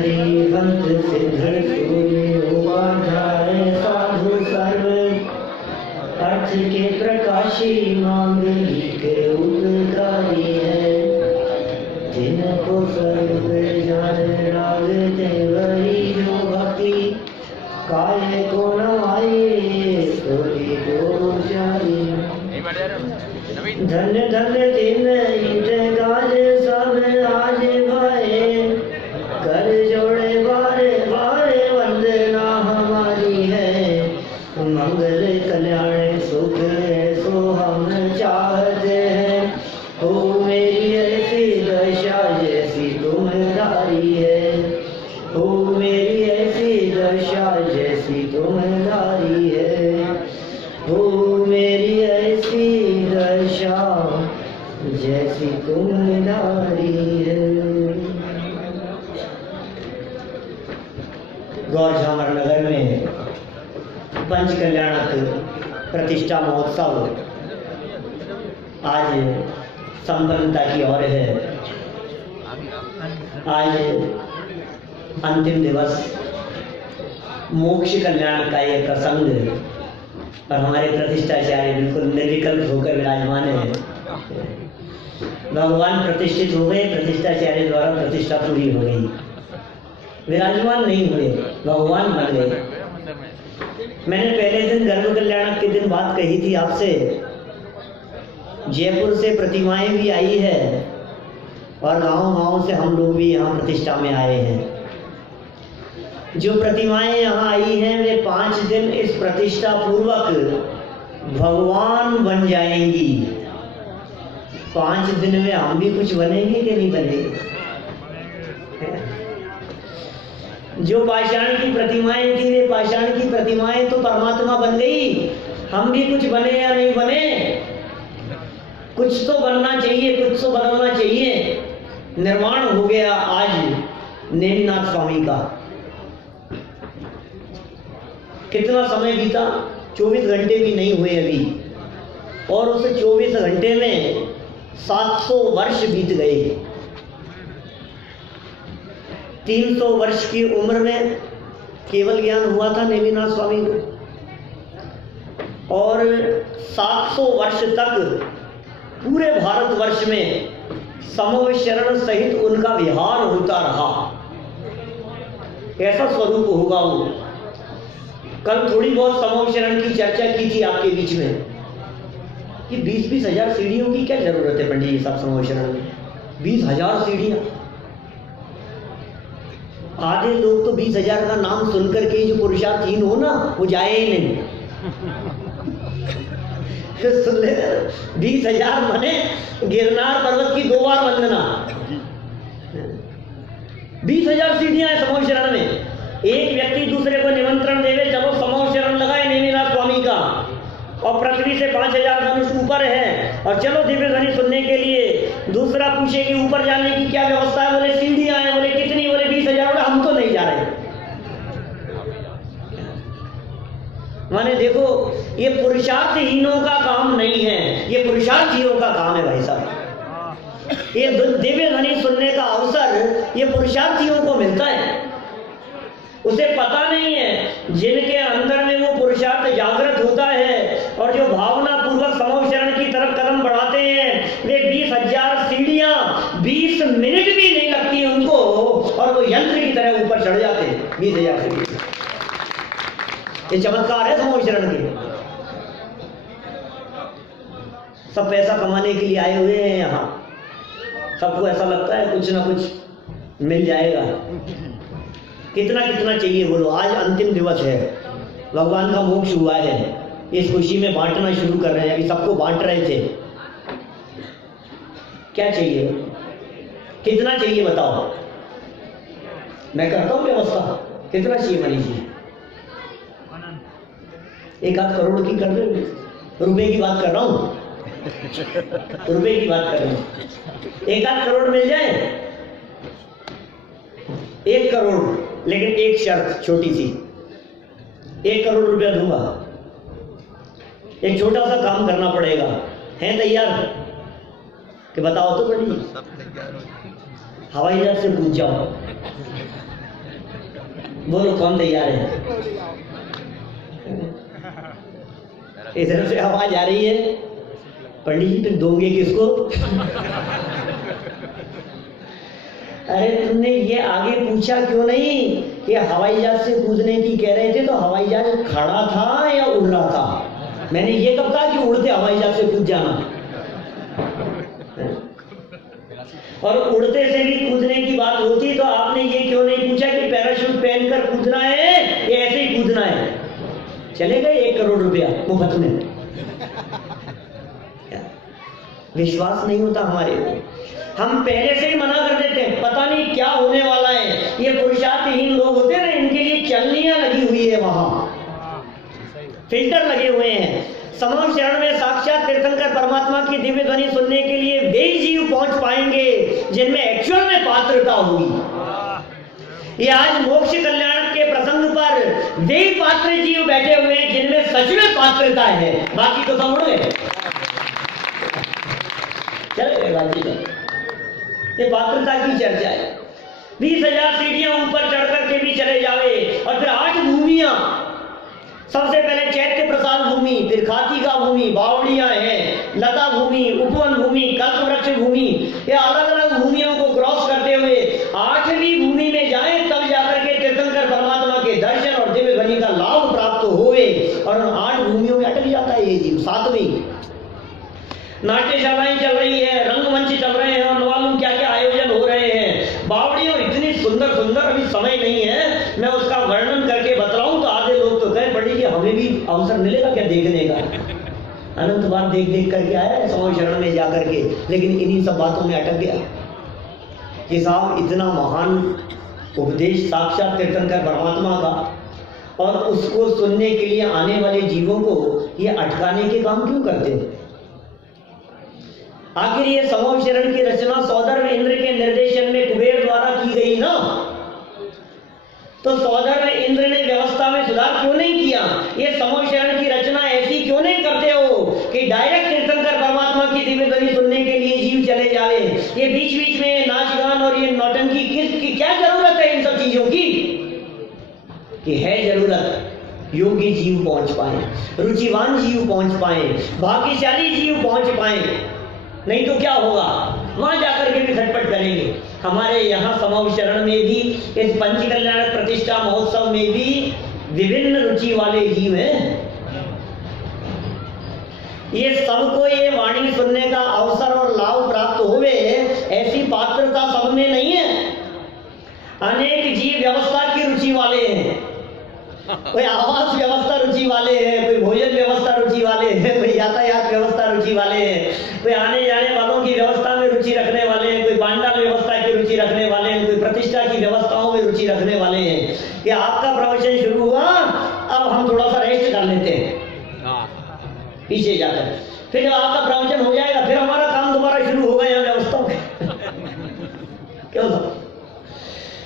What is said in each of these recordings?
हरिवंत सिद्ध सूर्य उपाध्याय साधु सर्व अर्थ के प्रकाशी मांगलिक उपकारी है। जिनको सर्व जान रागते वही जो भक्ति काय को नवाए सोई को जारी। धन्य धन्य दिन ईट गाज सब आज भाए कर जोड़े बारे बारे वंदना हमारी है। मंगल कल्याण सुख सो हम चाहते हैं। हो मेरी ऐसी दशा जैसी तुम्हारी है। हो मेरी ऐसी दशा जैसी तुम्हारी है। हो मेरी ऐसी दशा जैसी तुम्हारी है। गौरझामर नगर में पंच कल्याणक प्रतिष्ठा महोत्सव आज संपन्नता की ओर है। आज अंतिम दिवस मोक्ष कल्याण का ये प्रसंग और हमारे प्रतिष्ठाचार्य बिल्कुल निर्विकल्प होकर विराजमान है। भगवान प्रतिष्ठित हो गए, प्रतिष्ठाचार्य द्वारा प्रतिष्ठा पूरी हो गई। विराजमान नहीं हुए, भगवान बन गए। मैंने पहले दिन गर्भ कल्याण के दिन बात कही थी आपसे। जयपुर से प्रतिमाएं भी आई है और गांव-गांव से हम लोग भी यहाँ प्रतिष्ठा में आए हैं। जो प्रतिमाएं यहाँ आई हैं वे 5 दिन इस प्रतिष्ठा पूर्वक भगवान बन जाएंगी। 5 दिन में हम भी कुछ बनेंगे कि नहीं बनेंगे? जो पाषाण की प्रतिमाएं थी वे पाषाण की प्रतिमाएं तो परमात्मा बन गई। हम भी कुछ बने या नहीं बने? कुछ तो बनना चाहिए, कुछ तो बदलना चाहिए। निर्माण हो गया आज नेमिनाथ स्वामी का। कितना समय बीता? 24 घंटे भी नहीं हुए अभी, और उस 24 घंटे में 700 वर्ष बीत गए। 300 वर्ष की उम्र में केवल ज्ञान हुआ था नेमिनाथ स्वामी को, और 700 वर्ष तक पूरे भारतवर्ष में समूह शरण सहित उनका विहार होता रहा। ऐसा स्वरूप होगा वो। कल थोड़ी बहुत समूह शरण की चर्चा की थी आपके बीच में कि 20-20 हजार सीढ़ियों की क्या जरूरत है पंडित जी साहब समूह शरण में? 20,000 सीढ़ियां। आधे लोग तो 20,000 का नाम सुनकर के जो पुरुषार्थहीन हो ना, वो जाए ही नहीं। सुन ले, 20,000 माने गिरनार पर्वत की 2 बार वंदना। 20,000 सीढ़ियां हैं समूह शरण में। एक व्यक्ति दूसरे को निमंत्रण देवे, चलो समूह शरण लगाए नेमिनाथ स्वामी का, और पृथ्वी से 5,000 धनुष ऊपर है, और चलो दिव्य ध्वनि सुनने के लिए। दूसरा पूछे कि ऊपर जाने की क्या व्यवस्था है? बोले सीढ़ियां हैं। बोले कितनी? बोले 20,000। बोले हम तो नहीं जा रहे। माने देखो, ये पुरुषार्थहीनों का काम नहीं है, ये पुरुषार्थियों का काम है भाई साहब। ये दिव्य ध्वनि सुनने का अवसर ये पुरुषार्थियों को मिलता है। उसे पता नहीं है, जिनके अंदर में वो पुरुषार्थ जागृत होता है और जो भावना पूर्वक समूह शरण की तरफ कदम बढ़ाते हैं, वे 20,000 सीढ़ियां 20 मिनट भी नहीं लगती है उनको, और वो यंत्र की तरह ऊपर चढ़ जाते हैं 20,000 सीढ़ी। ये चमत्कार है समूह शरण के। सब पैसा कमाने के लिए आए हुए हैं यहाँ। सबको ऐसा लगता है कुछ ना कुछ मिल जाएगा। कितना कितना चाहिए बोलो? आज अंतिम दिवस है, भगवान का मोक्ष हुआ है। इस खुशी में बांटना शुरू कर रहे हैं। अभी सबको बांट रहे थे। क्या चाहिए? कितना चाहिए बताओ? मैं करता हूँ व्यवस्था। कितना चाहिए मनीष जी? 1-8 करोड़ की कर दो। रुपए की बात कर रहा हूँ, रुपए की बात कर रहा हूँ। 1-8 करोड़ मिल जाए? 1 करोड़, लेकिन एक शर्त छोटी सी। 1 करोड़ रुपया दूंगा। एक छोटा सा काम करना पड़ेगा। हैं तैयार? कि बताओ तो बड़ी। हवाई जहाज से पूछ जाओ। बोलो कौन तैयार है? इधर से आवाज आ रही है, पंडित जी फिर दोगे किसको? अरे तुमने ये आगे पूछा क्यों नहीं कि हवाई जहाज से कूदने की कह रहे थे, तो हवाई जहाज खड़ा था या उड़ रहा था? मैंने ये कब कहा कि उड़ते हवाई जहाज से कूद जाना? और उड़ते से भी कूदने की बात होती तो आपने ये क्यों नहीं पूछा कि पैराशूट पहनकर कूदना है या ऐसे ही कूदना है? चले गए 1 करोड़ रुपया मुफ्त में। विश्वास नहीं होता हमारे को, हम पहले से ही मना कर देते हैं, पता नहीं क्या होने वाला है। ये पुरुषार्थहीन लोग होते हैं ना, इनके लिए चलनियां लगी हुई है, वहां फिल्टर लगे हुए हैं। समूह शरण में साक्षात तीर्थंकर परमात्मा की दिव्य ध्वनि सुनने के लिए वे जीव पहुंच पाएंगे जिनमें एक्चुअल में पात्रता होगी। ये आज मोक्ष कल्याण के प्रसंग पर वे पात्र जीव बैठे हुए हैं जिनमें सच में पात्रता है, बाकी तो सब उड़ गए। चले बाकी ये पात्रता की चर्चा है। 20,000 सीढ़ियां ऊपर चढ़ करके भी चले जावे, और फिर 8 भूमियां, सबसे पहले चैत्य प्रसाद भूमि, फिर खातिका भूमि, बावड़ियां हैं, लता भूमि, उपवन भूमि, कल्प वृक्ष भूमि, ये अलग अलग भूमियों को क्रॉस करते हुए 8वीं भूमि में जाए, तब जाकर के तीर्थंकर परमात्मा के दर्शन और दिव्य ध्वनि का लाभ प्राप्त होवे। और 8 भूमियों में अटक जाता है ये जीव। 7वीं नाट्यशालाएं चल रही है, रंगमंच चल रहे हैं, और मालूम क्या क्या आयोजन हो रहे हैं। बावड़ियों इतनी सुंदर सुंदर, अभी समय नहीं है मैं उसका वर्णन करके बतलाऊं तो आधे लोग तो कहे पड़ी कि हमें भी अवसर मिलेगा क्या देखने का? अनंत बार देख देख करके आया है समूह शरण में जाकर के, लेकिन इन्हीं सब बातों में अटक गया कि साहब इतना महान उपदेश साक्षात तीर्थंकर परमात्मा का, और उसको सुनने के लिए आने वाले जीवों को ये अटकाने के काम क्यों करते हैं? आखिर ये समूह शरण की रचना सौदर्भ इंद्र के निर्देशन में कुबेर द्वारा की गई ना, तो सौदर्भ इंद्र ने व्यवस्था में सुधार क्यों नहीं किया? ये समूह शरण की रचना ऐसी क्यों नहीं करते हो कि डायरेक्ट तीर्थंकर परमात्मा की दिव्य ध्वनि सुनने के लिए जीव चले जावे? ये बीच बीच में नाच गान और ये नौटंकी की क्या जरूरत है इन सब चीजों की? कि है जरूरत योग्य जीव पहुंच पाए, रुचिवान जीव पहुंच पाए, भाग्यशाली जीव पहुंच पाए, नहीं तो क्या होगा? वहां जाकर के भी खटपट करेंगे। हमारे यहाँ समूह शरण में भी इस पंच कल्याण प्रतिष्ठा महोत्सव में भी विभिन्न रुचि वाले जीव हैं। ये सबको ये वाणी सुनने का अवसर और लाभ प्राप्त हुए, ऐसी पात्रता सब में नहीं है। अनेक जीव व्यवस्था की रुचि वाले हैं, कोई आवास व्यवस्था रुचि वाले हैं, कोई भोजन व्यवस्था रुचि वाले हैं, कोई यातायात व्यवस्था रुचि वाले हैं, कोई आने जाने वालों की व्यवस्था में रुचि रखने वाले हैं, कोई पांडाल व्यवस्था की रुचि रखने वाले हैं, कोई प्रतिष्ठा की व्यवस्थाओं में रुचि रखने वाले हैं कि आपका प्रवचन शुरू हुआ, अब हम थोड़ा सा रेस्ट कर लेते हैं पीछे जाकर, फिर जब आपका प्रवचन हो जाएगा फिर हमारा काम दोबारा शुरू होगा यहाँ व्यवस्थाओं क्यों?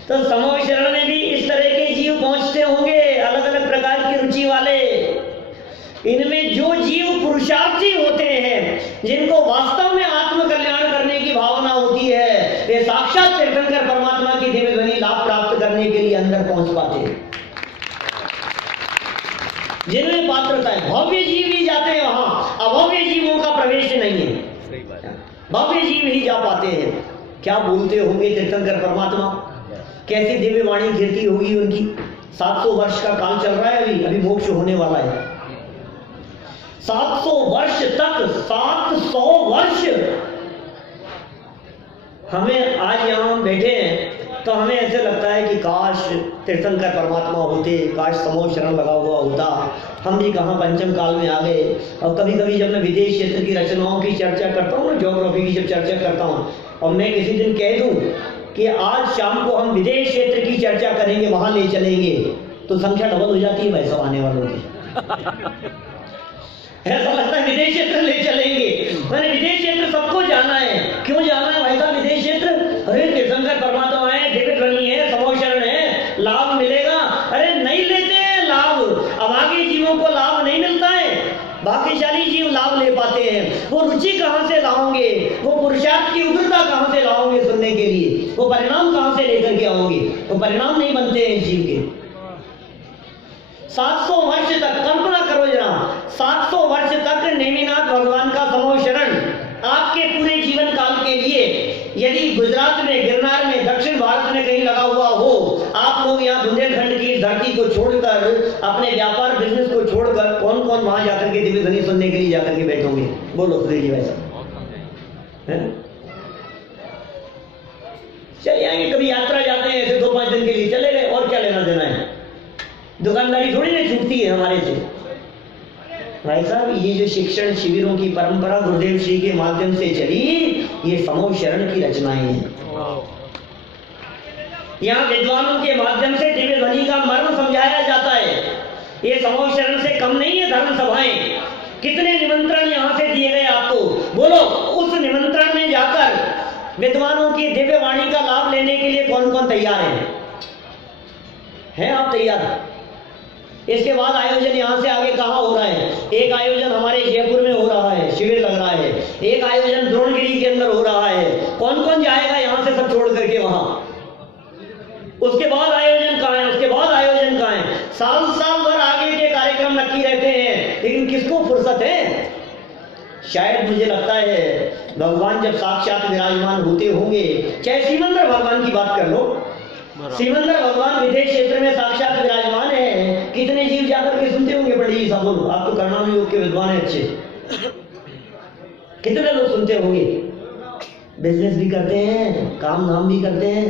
तो समूह शरण में भी इस तरह के जीव पहुंचते होंगे, अलग अलग प्रकार की रुचि वाले। इनमें जो जीव पुरुषार्थी होते हैं, जिनको वास्तव में आत्म कल्याण करने की भावना होती है, वे साक्षात तीर्थंकर परमात्मा की दिव्य ध्वनि लाभ प्राप्त करने के लिए अंदर पहुंच पाते हैं। जिनमें पात्रता है, भव्य जीव ही जाते हैं वहां, अभव्य जीवों का प्रवेश नहीं है, भव्य जीव ही जा पाते हैं। क्या बोलते होंगे तीर्थंकर परमात्मा, कैसी दिव्य वाणी कीर्ति होगी उनकी। 700 वर्ष का काल चल रहा है, अभी मोक्ष होने वाला है। 700 वर्ष तक, 700 वर्ष हमें आज यहां हम बैठे हैं तो हमें ऐसे लगता है कि काश तीर्थंकर परमात्मा होते, काश समूह शरण लगा हुआ होता, हम भी कहाँ पंचम काल में आ गए। और कभी कभी जब मैं विदेश क्षेत्र की रचनाओं की चर्चा करता हूँ, ज्योग्राफी की जब चर्चा करता हूँ, और मैं किसी दिन कह दूं कि आज शाम को हम विदेश क्षेत्र की चर्चा करेंगे, वहां ले चलेंगे, तो संख्या डबल हो जाती है भाई सब आने वालों की। ऐसा लगता है विदेश क्षेत्र ले चलेंगे। मैंने विदेश क्षेत्र सबको जाना है, क्यों जाना है भाई साहब विदेश क्षेत्र? अरे तीर्थंकर परमात्मा है, दिव्य ध्वनि है, समूह शरण है, लाभ मिलेगा। अरे नहीं लेते हैं लाभ, अभागे जीवों को लाभ नहीं मिलता है, भाग्यशाली जीव लाभ ले पाते हैं। वो रुचि कहां से लाओगे, वो पुरुषार्थ की उग्रता कहां से लाओगे सुनने के लिए, वो परिणाम कहां से लेकर के आओगे? वो परिणाम नहीं बनते हैं जीव के। 700 वर्ष तक, कल्पना करो जरा, 700 वर्ष तक नेमिनाथ भगवान का समूह शरण आपके पूरे जीवन काल के लिए यदि गुजरात में, गिरनार में, दक्षिण भारत में कहीं लगा हुआ हो, आप लोग यहाँ बुंदेलखंड की धरती को छोड़कर, अपने व्यापार बिजनेस को छोड़कर कौन कौन वहां जाकर के दिव्य ध्वनि सुनने के लिए जाकर के बैठोगे? बोलो सुधीर जी भाई साहब। चले आएंगे, कभी यात्रा जाते हैं ऐसे 2-5 दिन के लिए चले गए, और क्या लेना देना है, दुकानदारी थोड़ी ना छूटती है हमारे से। भाई साहब, ये जो शिक्षण शिविरों की परंपरा गुरुदेव श्री के माध्यम से चली, ये समूह शरण की रचनाएं हैं। यहाँ विद्वानों के माध्यम से दिव्य ध्वनि का मर्म समझाया जाता है। ये समूह शरण से कम नहीं है धर्म सभाएं। कितने निमंत्रण यहाँ से दिए गए आपको, बोलो उस निमंत्रण में जाकर विद्वानों की दिव्य वाणी का लाभ लेने के लिए कौन कौन तैयार हैं आप तैयार? इसके बाद आयोजन यहाँ से आगे कहाँ हो रहा है? एक आयोजन हमारे जयपुर में हो रहा है, शिविर लग रहा है। एक आयोजन द्रोणगिरी के अंदर हो रहा है। कौन कौन जाएगा यहाँ से सब छोड़ करके वहां? उसके बाद आयोजन कहाँ है? उसके बाद आयोजन कहाँ है? साल साल भर आगे के कार्यक्रम नक्की रहते हैं, लेकिन किसको फुर्सत है? शायद मुझे लगता है भगवान जब साक्षात विराजमान होते होंगे, चाहे सिमंदर भगवान की बात कर लो, सिमंदर भगवान विदेश क्षेत्र में साक्षात विराजमान है, कितने जीव जाकर के सुनते होंगे? पंडित जी साहब बोलो, आप तो कर्णामी योग के विद्वान है अच्छे, कितने लोग सुनते होंगे? बिजनेस भी करते हैं, काम धाम भी करते हैं,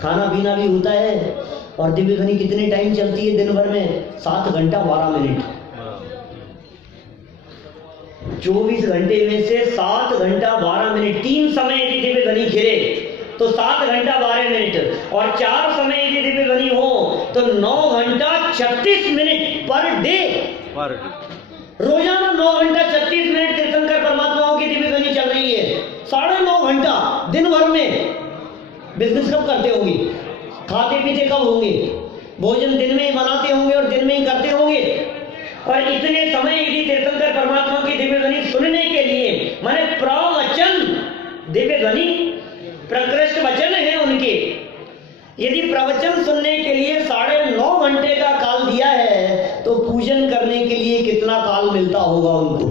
खाना पीना भी होता है। और दिव्य ध्वनि कितने टाइम चलती है दिन भर में? 7 घंटा 12 मिनट। 24 घंटे में से 7 घंटा 12 मिनट, 3 समय यदि दिव्य ध्वनि खिले तो 7 घंटा 12 मिनट, और 4 समय यदि दिव्य ध्वनि हो तो 9 घंटा 36 मिनट पर डे। रोजाना 9 घंटा 36 मिनट तीर्थंकर परमात्माओं की दिव्य ध्वनि चल रही है। 9.5 घंटा दिन भर में। बिजनेस कब करते होंगे? खाते पीते कब होंगे? भोजन दिन में ही बनाते होंगे और दिन में ही करते होंगे। और इतने समय यदि तीर्थंकर परमात्मा की दिव्य ध्वनि सुनने के लिए, माने प्रवचन, दिव्य ध्वनि प्रकृष्ट वचन है उनके, यदि प्रवचन सुनने के लिए 9.5 घंटे का काल दिया है, तो पूजन करने के लिए कितना काल मिलता होगा उनको?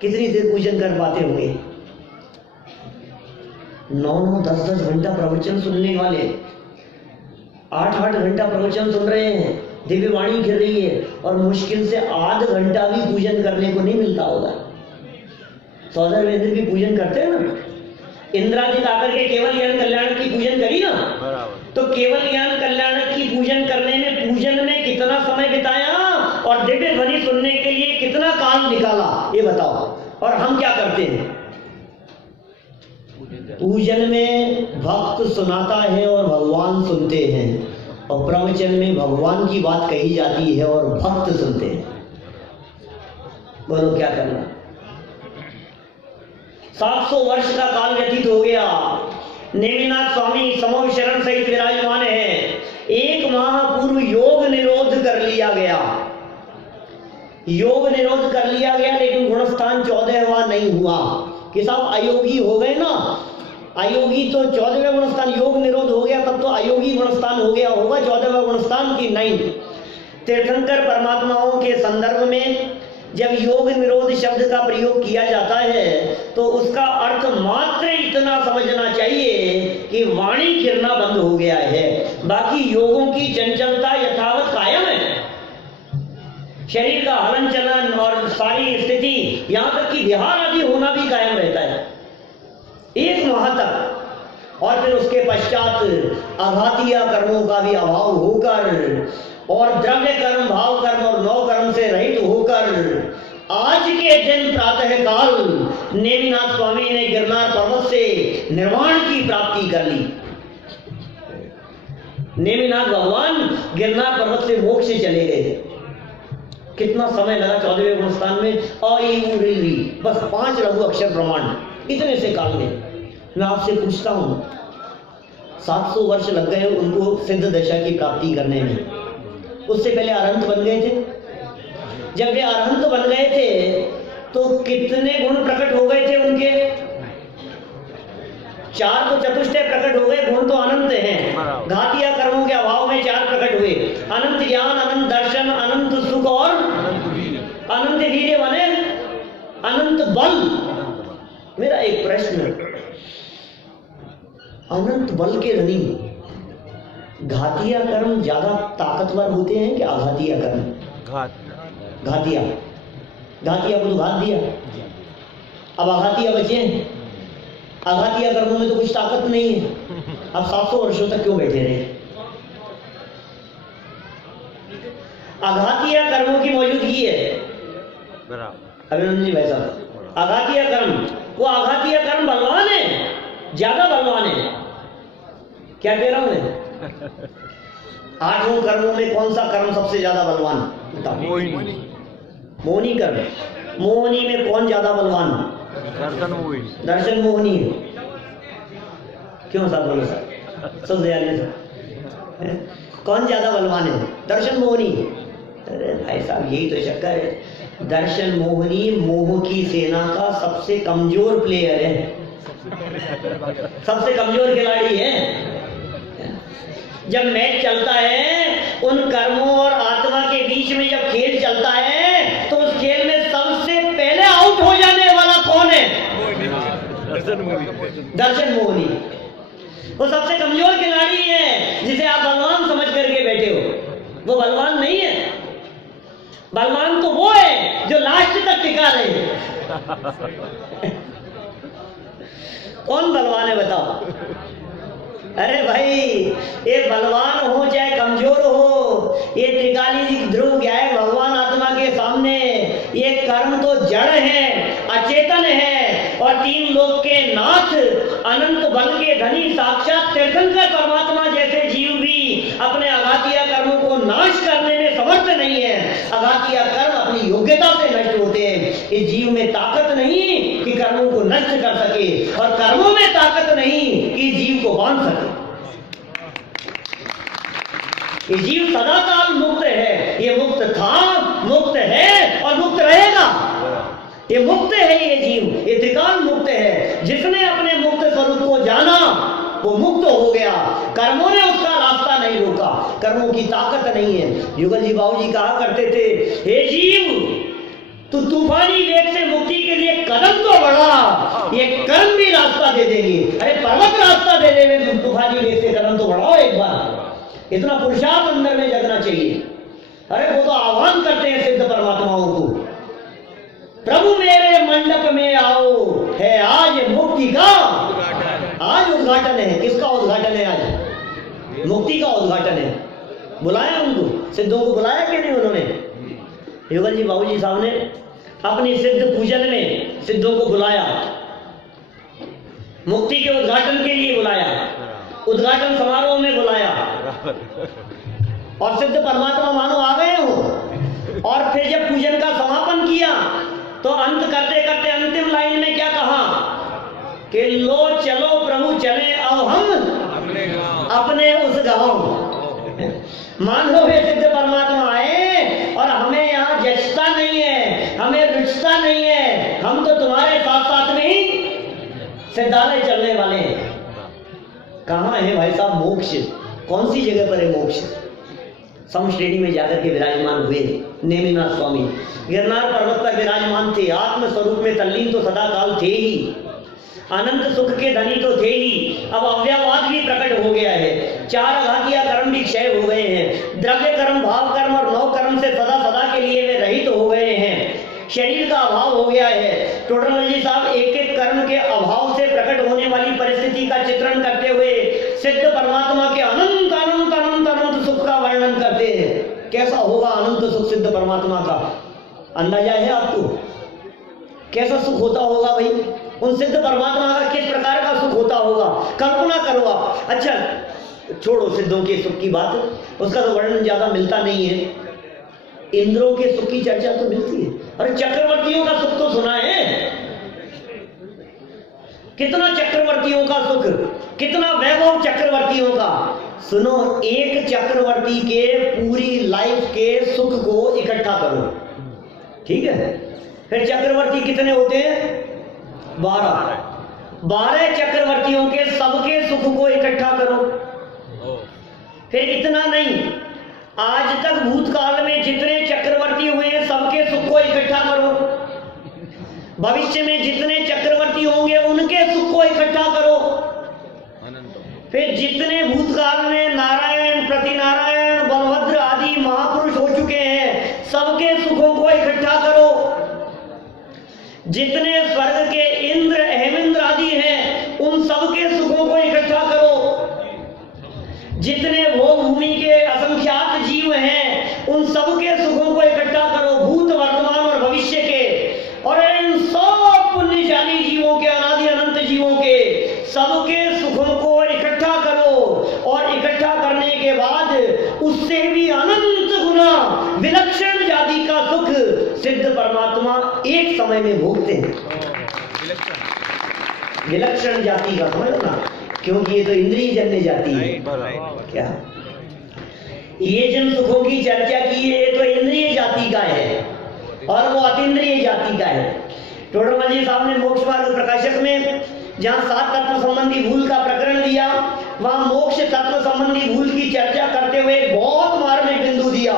कितनी देर पूजन कर पाते होंगे? 9-9, 10-10 घंटा प्रवचन सुनने वाले 8-8 घंटा प्रवचन सुन रहे हैं, दिव्य वाणी गिर रही है, और मुश्किल से आध घंटा भी पूजन करने को नहीं मिलता होगा। सौदर वेंद्र भी पूजन करते हैं ना, इंद्रादित आकर के केवल ज्ञान कल्याण की पूजन करी ना, तो केवल ज्ञान कल्याण की पूजन करने में, पूजन में कितना समय बिताया और दिव्य ध्वनि सुनने के लिए कितना काल निकाला, ये बताओ। और हम क्या करते हैं? पूजन में भक्त सुनाता है और भगवान सुनते हैं, और प्रवचन में भगवान की बात कही जाती है और भक्त सुनते हैं। बोलो क्या करना? 700 वर्ष का काल व्यतीत हो गया। नेमिनाथ स्वामी समूह शरण सहित विराजमान है। 1 माह पूर्व योग निरोध कर लिया गया, योग निरोध कर लिया गया, लेकिन गुणस्थान 14वां नहीं हुआ कि साहब अयोगी हो गए ना। अयोगी तो 14वें गुणस्थान, योग निरोध हो गया तब तो अयोगी गुणस्थान हो गया होगा 14वें गुणस्थान की नहीं। तीर्थंकर परमात्माओं के संदर्भ में जब योग निरोध शब्द का प्रयोग किया जाता है तो उसका अर्थ मात्र इतना समझना चाहिए कि वाणी गिरना बंद हो गया है, बाकी योगों की चंचलता यथावत कायम है। शरीर का हलन चलन और सारी स्थिति, यहां तक कि विहार आदि होना भी कायम रहता है 1 माह तक। और फिर उसके पश्चात आघातीय कर्मों का भी अभाव होकर और द्रव्य कर्म, भाव कर्म और नौ कर्म से रहित होकर आज के दिन प्रातः काल नेमिनाथ स्वामी ने गिरनार पर्वत से निर्वाण की प्राप्ति कर ली। नेमिनाथ भगवान गिरनार पर्वत से मोक्ष से चले गए। कितना समय लगा 14वें गुणस्थान में? अ ई उ ऋ ऋ, बस 5 लघु अक्षर प्रमाण, इतने से काल में। मैं आपसे पूछता हूं, 700 वर्ष लग गए उनको सिद्ध दशा की प्राप्ति करने में। उससे पहले अरहंत बन गए थे। जब वे अरहंत बन गए थे तो कितने गुण प्रकट हो गए थे उनके? चार तो चतुष्टय प्रकट हो गए, गुण तो अनंत हैं। घातिया कर्मों के अभाव में चार प्रकट हुए, अनंत ज्ञान, अनंत दर्शन, अनंत सुख और अनंत वीर्य माने अनंत बल। मेरा एक प्रश्न, अनंत बल के धनी घातिया कर्म ज्यादा ताकतवर होते हैं कि आघातिया कर्म? घातिया को तो घात दिया, अब आघातिया बचे हैं। आघातिया कर्मों में तो कुछ ताकत नहीं है, अब 700 वर्षों तक क्यों बैठे रहे? आघातिया कर्मों की मौजूदगी है। अभिनंदन जी भाई साहब, आघातिया कर्म, वो आघातिया कर्म बलवान है, ज्यादा बलवान है। क्या कह रहा हूं मैं? 8 कर्मों में कौन सा कर्म सबसे ज्यादा बलवान? मोहनी कर्म। मोहनी में कौन ज्यादा बलवान? दर्शन मोहनी है। क्यों साहब बोलो साहब, सब दयाल है। कौन ज्यादा बलवान है? दर्शन मोहनी। अरे भाई साहब यही तो चक्कर है, दर्शन मोहनी मोह की सेना का सबसे कमजोर प्लेयर है, सबसे कमजोर खिलाड़ी है। जब मैच चलता है, उन कर्मों और आत्मा के बीच में जब खेल चलता है, तो उस खेल में सबसे पहले आउट हो जाने वाला कौन है? दर्शन मोहनी। वो सबसे कमजोर खिलाड़ी है, जिसे आप बलवान समझ करके बैठे हो। वो बलवान नहीं है, बलवान तो वो है जो लास्ट तक टिका रहे। कौन बलवान है बताओ? अरे भाई, ये बलवान हो चाहे कमजोर हो, ये त्रिकाली ध्रुव क्या है भगवान आत्मा के सामने? ये कर्म तो जड़ है, अचेतन है, और 3 लोक के नाथ, अनंत बल के धनी, साक्षात तीर्थंकर परमात्मा जैसे जीव भी अपने अघातिया कर्मों को नाश करने में समर्थ नहीं है। अघातिया कर्म अपनी योग्यता से नष्ट होते हैं। इस जीव में ताकत नहीं कि कर्मों को नष्ट कर सके, और कर्मों में ताकत नहीं कि जीव को बांध सके। ये जीव सदाकाल मुक्त है, ये मुक्त था, मुक्त है और मुक्त रहेगा। ये मुक्त है, ये जीव, ये त्रिकाल मुक्त है। जिसने अपने मुक्त स्वरूप को जाना वो मुक्त हो गया। कर्मों ने उसका रास्ता नहीं रोका, कर्मों की ताकत नहीं है। युगल जी बाबू जी कहा करते थे, हे जीव, तू तूफानी वेग से मुक्ति के लिए कदम तो बढ़ा, ये कर्म भी रास्ता दे देंगे। अरे पर्वत रास्ता दे देंगे, तूफानी वेग से कदम तो बढ़ाओ एक बार। इतना पुरुषार्थ अंदर में जगना चाहिए। अरे वो तो आह्वान करते हैं सिद्ध परमात्माओं को, प्रभु मेरे मंडप में आओ, है आज मुक्ति का आज उद्घाटन है। किसका उद्घाटन है? आज मुक्ति का उद्घाटन है। बुलाया उनको, सिद्धों को बुलाया कि नहीं उन्होंने? युगल जी बाबू जी साहब ने अपनी सिद्ध पूजन में सिद्धों को बुलाया, मुक्ति के उद्घाटन के लिए बुलाया, उद्घाटन समारोह में बुलाया, और सिद्ध परमात्मा मानो आ गए हो। और फिर जब पूजन का समापन किया तो अंत करते करते अंतिम लाइन में क्या कहा कि लो चलो प्रभु चले अब हम अपने उस गांव। मान लो वे सिद्ध परमात्मा आए और हमें यहाँ जचता नहीं है, हमें रुचता नहीं है, हम तो तुम्हारे साथ साथ में ही सिद्धालय चलने वाले हैं। कहाँ है भाई साहब मोक्ष? कौन सी जगह पर है मोक्ष? सम श्रेणी में जाकर के विराजमान हुए नेमिनाथ स्वामी, गिरनार पर्वत पर विराजमान थे। आत्म स्वरूप में तल्लीन तो सदा काल थे ही, अनंत सुख के धनी तो थे ही। अब अव्ययवाद भी प्रकट हो गया है, 4 अघातिया कर्म भी क्षय हो गए हैं। द्रव्य कर्म, भाव कर्म और 9 कर्म से सदा सदा के लिए वे रहित हो गए हैं। शरीर का अभाव हो गया है। टोडरमल जी साहब एक एक कर्म के अभाव से प्रकट होने वाली परिस्थिति का चित्रण करते हुए सिद्ध परमात्मा के अनंत अनंत अनंत अनंत सुख का वर्णन करते हैं। कैसा होगा अनंत सुख सिद्ध परमात्मा का? अंदाजा है आपको कैसा सुख होता होगा भाई? उन सिद्ध परमात्मा का किस प्रकार का सुख होता होगा? कल्पना करो आप। अच्छा छोड़ो सिद्धों के सुख की बात, उसका तो वर्णन ज्यादा मिलता नहीं है। इंद्रों के सुख की चर्चा तो मिलती है। अरे चक्रवर्तियों का सुख तो सुना है, कितना चक्रवर्तियों का सुख, कितना वैभव चक्रवर्तियों का। सुनो, एक चक्रवर्ती के पूरी लाइफ के सुख को इकट्ठा करो, ठीक है? फिर चक्रवर्ती कितने होते हैं? 12। 12 चक्रवर्तियों के सबके सुख को इकट्ठा करो। फिर इतना नहीं, आज तक भूतकाल में जितने चक्रवर्ती हुए हैं सबके सुख को इकट्ठा करो। भविष्य में जितने चक्रवर्ती होंगे उनके सुख को इकट्ठा करो। फिर जितने भूतकाल में नारायण, प्रतिनारायण, बलभद्र आदि महापुरुष हो चुके हैं सबके सुखों को इकट्ठा करो। जितने स्वर्ग के इंद्र, हेमेंद्र आदि हैं उन सबके सुखों को इकट्ठा करो। जितने भोग भूमि के असंख्यात जीव हैं उन सबके सुखों को इकट्ठा करो, भूत, वर्तमान और भविष्य के। और इन सब पुण्यशाली जीवों के, अनादि अनंत जीवों के सबके सुखों को इकट्ठा करो। और इकट्ठा करने के बाद उससे भी अनंत गुना विलक्षण जाति का सुख सिद्ध परमात्मा एक समय में भोगते हैं। विलक्षण जाति का, समझ ना, क्योंकि ये तो इंद्रिय जन्य जाति है। क्या ये जिन सुखों की चर्चा की है ये तो इंद्रिय जाति का है और वो अतीन्द्रिय जाति का है। टोडरमल जी साहब ने मोक्ष मार्ग प्रकाशक में जहाँ 7 तत्व संबंधी भूल का प्रकरण दिया, वहां मोक्ष तत्व संबंधी भूल की चर्चा करते हुए बहुत मार्मिक बिंदु दिया।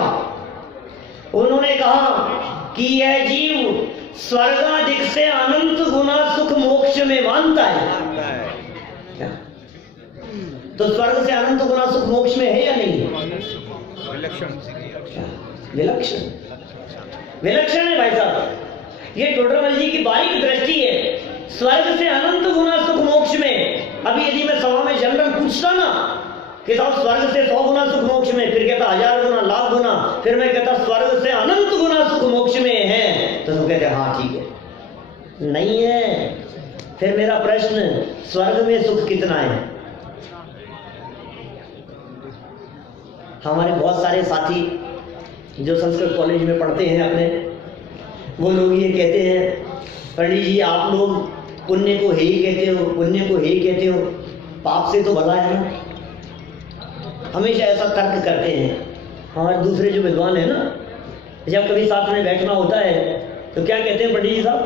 उन्होंने कहा कि यह जीव स्वर्गाधिक से अनंत गुना सुख मोक्ष में मानता है। तो स्वर्ग से अनंत गुना सुख मोक्ष में है या नहीं? विलक्षण, विलक्षण है भाई साहब। ये टोडरमल जी की बारीक दृष्टि है। स्वर्ग से अनंत गुना सुख मोक्ष में। अभी यदि मैं सभा में जनरल पूछता ना कि साहब स्वर्ग से 100 गुना सुख मोक्ष में, फिर कहता 1000 गुना, लाख गुना, फिर मैं कहता स्वर्ग से अनंत गुना सुख मोक्ष में है, तो तुम कहते हाँ ठीक है। नहीं है। फिर मेरा प्रश्न, स्वर्ग में सुख कितना है? हमारे बहुत सारे साथी जो संस्कृत कॉलेज में पढ़ते हैं अपने, वो लोग ये कहते हैं, पंडित जी आप लोग पुण्य को हे ही कहते हो, पुण्य को हे ही कहते हो, पाप से तो भला है ना। हमेशा ऐसा तर्क करते हैं हमारे दूसरे जो विद्वान है ना। जब कभी साथ में बैठना होता है तो क्या कहते हैं पंडित जी साहब,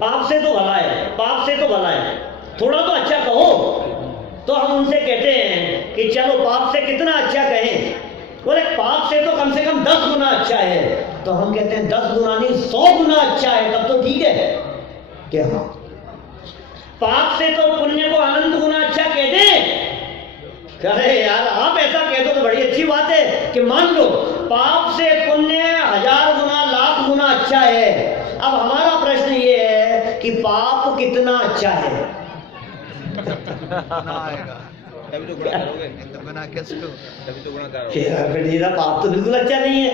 पाप से तो भला है, पाप से तो भला है, थोड़ा तो अच्छा कहो। तो हम उनसे कहते हैं कि चलो पाप से कितना अच्छा कहें? बोले पाप से तो कम से कम 10 गुना अच्छा है। तो हम कहते हैं 10 गुना नहीं 100 गुना अच्छा है, तब तो ठीक है। क्या हाँ, पाप से तो पुण्य को अनंत गुना अच्छा कह दें? अरे यार आप ऐसा कह दो तो बड़ी अच्छी बात है कि मान लो पाप से पुण्य 1000 गुना, लाख गुना अच्छा है। अब हमारा प्रश्न ये है कि पाप कितना अच्छा है? तभी तो गुणा करोगे, बना कैसे करो, तभी तो गुणा करोगे। पाप तो बिल्कुल अच्छा नहीं है।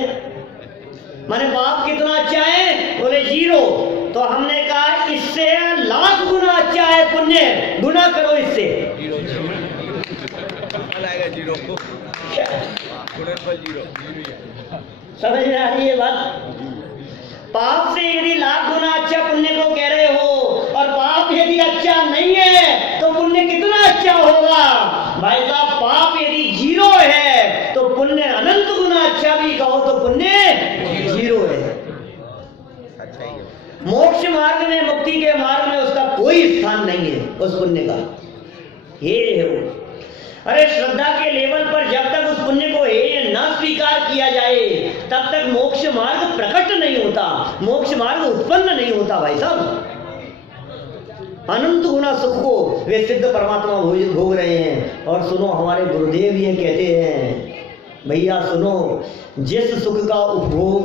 माने पाप कितना अच्छा है? बोले 0। तो हमने कहा इससे लाख गुना अच्छा है पुण्य, गुना करो इससे। 0 समझ में आ रही है बात? पाप से यदि लाख गुना अच्छा पुण्य को कह रहे हो, और पाप यदि अच्छा नहीं है तो पुण्य कितना अच्छा होगा? भाई साहब पाप यदि 0 है तो पुण्य अनंत गुना अच्छा भी कहो तो पुण्य 0 है। मोक्ष मार्ग में, मुक्ति के मार्ग में उसका कोई स्थान नहीं है उस पुण्य का। ये है वो। अरे श्रद्धा के लेवल पर जब तक उस पुण्य को हे न स्वीकार किया जाए तब तक मोक्ष मार्ग प्रकट नहीं होता, मोक्ष मार्ग उत्पन्न नहीं होता भाई साहब। अनंत गुना सुख को वे सिद्ध परमात्मा भोग रहे हैं। और सुनो हमारे गुरुदेव ये कहते हैं, भैया सुनो, जिस सुख का उपभोग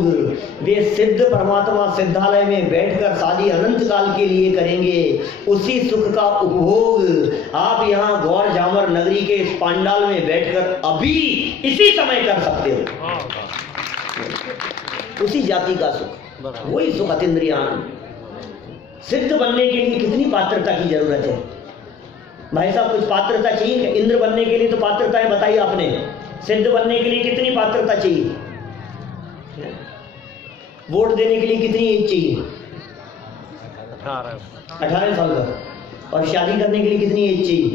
वे सिद्ध परमात्मा सिद्धालय में बैठकर शादी अनंत काल के लिए करेंगे, उसी सुख का उपभोग आप यहाँ गौर जामर नगरी के इस पांडाल में बैठकर अभी इसी समय कर सकते हो। उसी जाति का सुख, वही सुख अतीन्द्रिय आनंद। सिद्ध बनने के लिए कितनी पात्रता की जरूरत है भाई साहब? कुछ पात्रता चाहिए? इंद्र बनने के लिए तो पात्रताएं बताई आपने, सिद्ध बनने के लिए कितनी पात्रता चाहिए? वोट देने के लिए कितनी एज चाहिए? 18 साल का। और शादी करने के लिए कितनी एज चाहिए?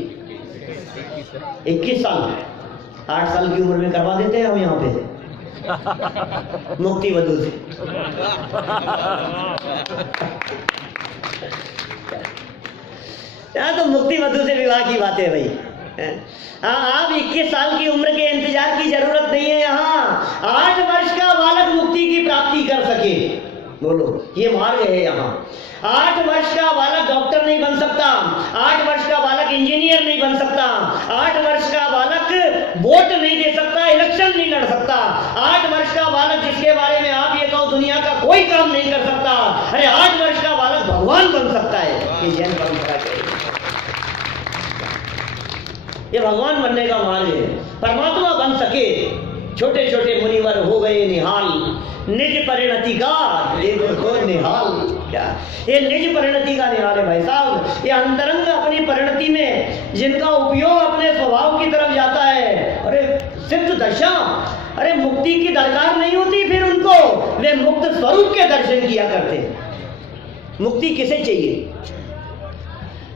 21 साल। 8 साल की उम्र में करवा देते हैं हम यहाँ पे मुक्ति वधू से। यहाँ तो मुक्ति मधु से विवाह की बात है भाई। आप 21 साल की उम्र के इंतजार की जरूरत नहीं है। यहाँ 8 वर्ष का बालक मुक्ति की प्राप्ति कर सके, बोलो ये मार्ग है। यहाँ 8 वर्ष का बालक डॉक्टर नहीं बन सकता, 8 वर्ष का बालक इंजीनियर नहीं बन सकता, 8 वर्ष का बालक वोट नहीं दे सकता, इलेक्शन नहीं लड़ सकता, 8 वर्ष का बालक जिसके बारे में आप ये कहो दुनिया का कोई काम नहीं कर सकता, अरे 8 वर्ष का बालक भगवान बन सकता है। ये जैन परंपरा है, ये भगवान बनने का मार्ग है। परमात्मा बन सके, छोटे छोटे मुनिवर हो गए निहाल, निज परिणति का देखो निहाल। क्या ये निज परिणति का निहाल है भाई साहब। ये अंतरंग अपनी परिणति में जिनका उपयोग अपने स्वभाव की तरफ जाता है, अरे सिद्ध दशा, अरे मुक्ति की दरकार नहीं होती फिर उनको, वे मुक्त स्वरूप के दर्शन किया करते। मुक्ति किसे चाहिए?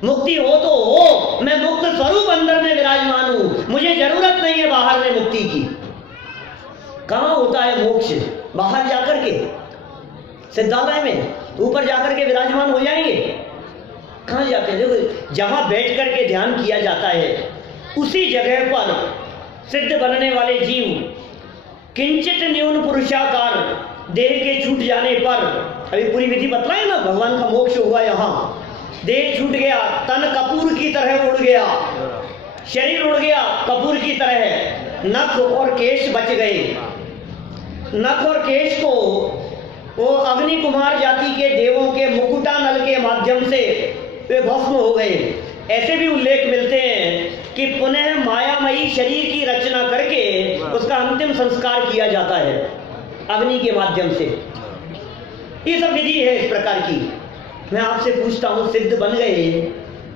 मुक्ति हो तो हो, मैं मुक्त स्वरूप अंदर में विराजमान हूं, मुझे जरूरत नहीं है बाहर में मुक्ति की। कहां होता है मोक्ष? बाहर जाकर के, सिद्धालय में ऊपर जाकर के विराजमान हो जाएंगे। कहां जाते हैं? देखो जहां बैठ करके ध्यान किया जाता है उसी जगह पर सिद्ध बनने वाले जीव किंचित न्यून पुरुषाकार देह के छूट जाने पर, अभी पूरी विधि बतलाए ना, भगवान का मोक्ष हुआ यहाँ, देह छूट गया, तन कपूर की तरह उड़ गया, शरीर उड़ गया कपूर की तरह, नख और केश बच गए। नख और केश को वो अग्नि कुमार जाति के देवों के मुकुटा नल के माध्यम से वे भस्म हो गए। ऐसे भी उल्लेख मिलते हैं कि पुनः मायामयी शरीर की रचना करके उसका अंतिम संस्कार किया जाता है अग्नि के माध्यम से। ये सब विधि है इस प्रकार की। मैं आपसे पूछता हूं, सिद्ध बन गए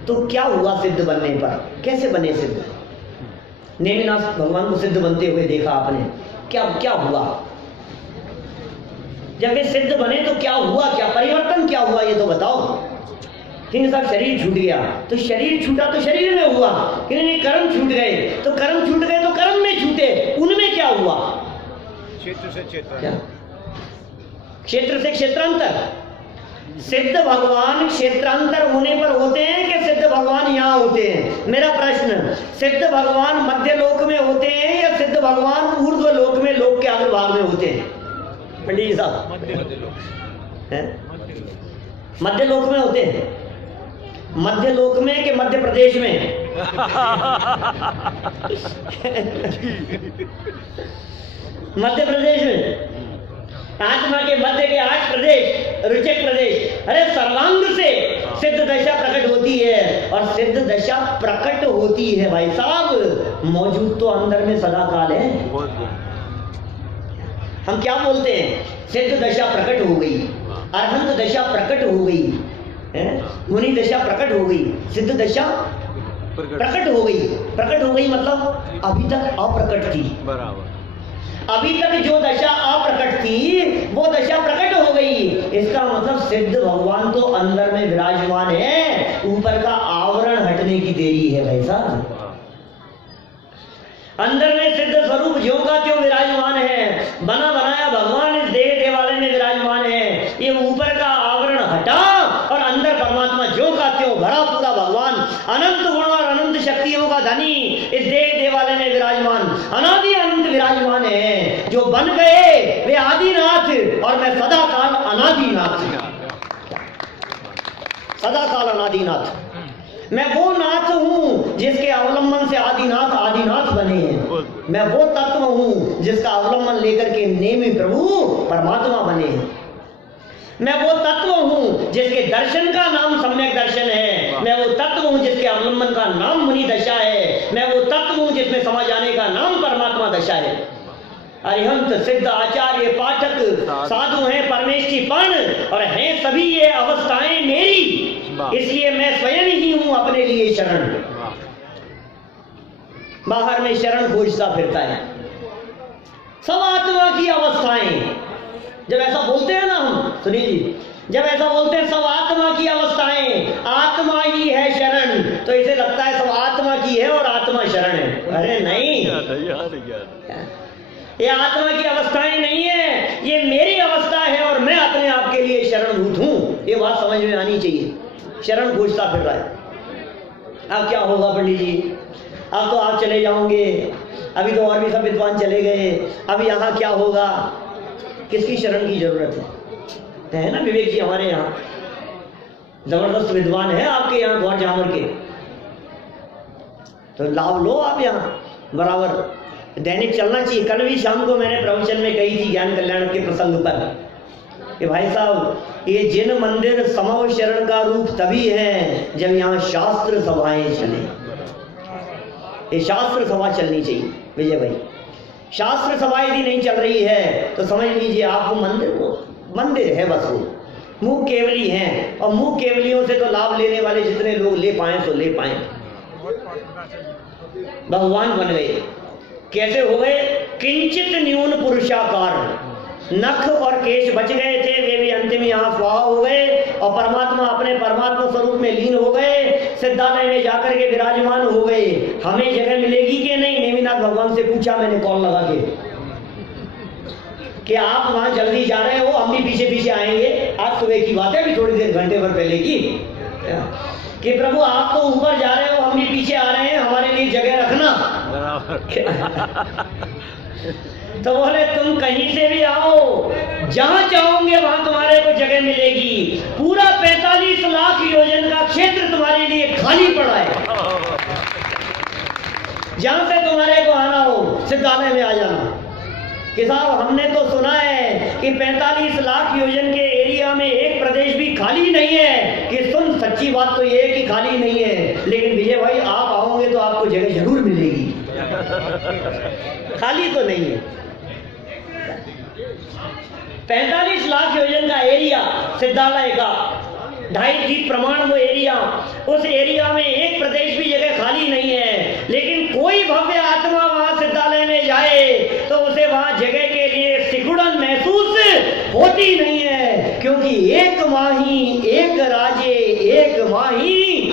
तो क्या हुआ? सिद्ध बनने पर कैसे बने सिद्ध? नेमिनाथ भगवान को सिद्ध बनते हुए देखा आपने, क्या क्या हुआ? जब वे सिद्ध बने तो क्या हुआ, क्या परिवर्तन क्या हुआ, ये तो बताओ। कि साहब शरीर छूट गया, तो शरीर छूटा तो शरीर में हुआ, कि नहीं कर्म छूट गए तो कर्म छूट गए तो कर्म में छूटे, उनमें क्या हुआ? क्षेत्र से क्षेत्र, क्या क्षेत्र से क्षेत्रांतर? सिद्ध भगवान क्षेत्रांतर होने पर होते हैं कि सिद्ध भगवान यहाँ होते हैं? मेरा प्रश्न, सिद्ध भगवान मध्य लोक में होते हैं या सिद्ध भगवान ऊर्ध्व लोक में, लोक के अग्रभाग में होते हैं? पंडित जी साहब, मध्य लोक में होते हैं। मध्य लोक में कि मध्य प्रदेश में? मध्य प्रदेश में। आत्मा के मध्य के 8 प्रदेश, रुचक प्रदेश, अरे सर्वांग से सिद्ध दशा प्रकट होती है। और सिद्ध दशा प्रकट होती है भाई साहब, मौजूद तो अंदर में सदा काल है। हम क्या बोलते हैं? सिद्ध दशा प्रकट हो गई, अरहंत दशा प्रकट हो गई, मुनि दशा प्रकट हो गई, सिद्ध दशा प्रकट हो गई। प्रकट हो गई मतलब अभी तक अप्रकट थी। बराबर। अभी तक जो दशा अप्रकट थी वो दशा प्रकट हो गई। इसका मतलब सिद्ध भगवान तो अंदर में विराजमान है, ऊपर का आवरण हटने की देरी है भाई साहब। अंदर में सिद्ध स्वरूप ज्यों का त्यों विराजमान है, बना बनाया भगवान इस देह देवालय में विराजमान है। ये ऊपर का आवरण हटा और अंदर परमात्मा ज्यों का त्यों भरा पूरा भगवान, अनंत गुण और अनंत शक्तियों का धनी इस देह देवालय में विराजमान, अनादि अनंत विराजमान है। जो बन गए वे आदिनाथ और मैं सदा काल अनादिनाथ, सदा काल अनादिनाथ। मैं वो नाथ हूं जिसके अवलंबन से आदिनाथ आदिनाथ बने हैं। मैं वो तत्व हूं जिसका अवलंबन लेकर के नेमी प्रभु परमात्मा बने हैं। मैं वो तत्व हूं जिसके दर्शन का नाम सम्यक दर्शन है। मैं वो तत्व हूं जिसके अवलंबन का नाम मुनि दशा है। मैं वो तत्व हूं जिसमें समा जाने का नाम परमात्मा दशा है। अरिहंत सिद्ध आचार्य पाठक साधु हैं परमेष्ठी पण, और हैं सभी ये अवस्थाएं मेरी, इसलिए मैं स्वयं ही हूं अपने लिए शरण। बाहर में शरण खोजता फिरता है। सब आत्मा की अवस्थाएं, जब ऐसा बोलते हैं ना हम, सुनिए जी, जब ऐसा बोलते हैं सब आत्मा की अवस्थाएं, आत्मा ही है शरण, तो इसे लगता है सब आत्मा की है और आत्मा शरण है। अरे नहीं, ये आत्मा की अवस्थाएं नहीं है, ये मेरी अवस्था है और मैं अपने आप के लिए शरणभूत हूं। ये बात समझ में आनी चाहिए। शरण खोजता फिर रहा है। अब क्या होगा पंडित जी, अब तो आप चले जाओगे, अभी तो और भी सब विद्वान चले गए, अब यहाँ क्या होगा। किसकी शरण की जरूरत है ना विवेक जी, हमारे यहाँ जबरदस्त विद्वान है आपके यहाँ ग्वार जामर के, तो लाभ लो आप यहाँ बराबर। दैनिक चलना चाहिए। कल भी शाम को मैंने प्रवचन में कही थी ज्ञान कल्याण के प्रसंग पर कि भाई साहब ये जिन मंदिर समव शरण का रूप तभी है जब यहाँ शास्त्र सभाएं चले। ये शास्त्र सभा चलनी चाहिए विजय भाई। शास्त्र सभा यदि नहीं चल रही है तो समझ लीजिए आप वो मंदिर है बस, वो मूक केवली हैं, और मूक केवलियों से तो लाभ लेने वाले जितने लोग ले पाए सो ले पाए, भगवान बन गए। कैसे हो गए? किंचित न्यून पुरुषाकार, नख और केश बच गए थे, वे भी अंतिम यहाँ स्वाहा हो गए और परमात्मा अपने परमात्मा स्वरूप में लीन हो गए, सिद्धालय में जाकर के विराजमान हो गए। हमें जगह मिलेगी कि नहीं? नेमिनाथ भगवान से पूछा मैंने कॉल लगा के कि आप वहां जल्दी जा रहे हो, हम भी पीछे पीछे आएंगे। आज सुबह की बात है, अभी थोड़ी देर घंटे भर पहले की, कि प्रभु आप तो ऊपर जा रहे हो, हम भी पीछे आ रहे हैं, हमारे लिए जगह रखना। तो बोले तुम कहीं से भी आओ, जहां चाहोगे वहां तुम्हारे को जगह मिलेगी। पूरा 45 लाख योजन का क्षेत्र तुम्हारे लिए खाली पड़ा है, जहां से तुम्हारे को आना हो सिद्धालय में आ जाना। कि साहब हमने तो सुना है कि 45 लाख योजन के एरिया में एक प्रदेश भी खाली नहीं है। कि सुन, सच्ची बात तो ये है कि खाली नहीं है, लेकिन विजय भाई आप आओगे तो आपको जगह जरूर मिलेगी, खाली तो नहीं है। 45 लाख योजन का एरिया सिद्धालय का, 2.5 दीप प्रमाण वो एरिया, उस एरिया में एक प्रदेश भी जगह खाली नहीं है। लेकिन कोई भव्य आत्मा वहां सिद्धालय में जाए तो उसे वहां जगह के लिए सिकुड़न महसूस होती नहीं है, क्योंकि एक माही एक राजे, एक माही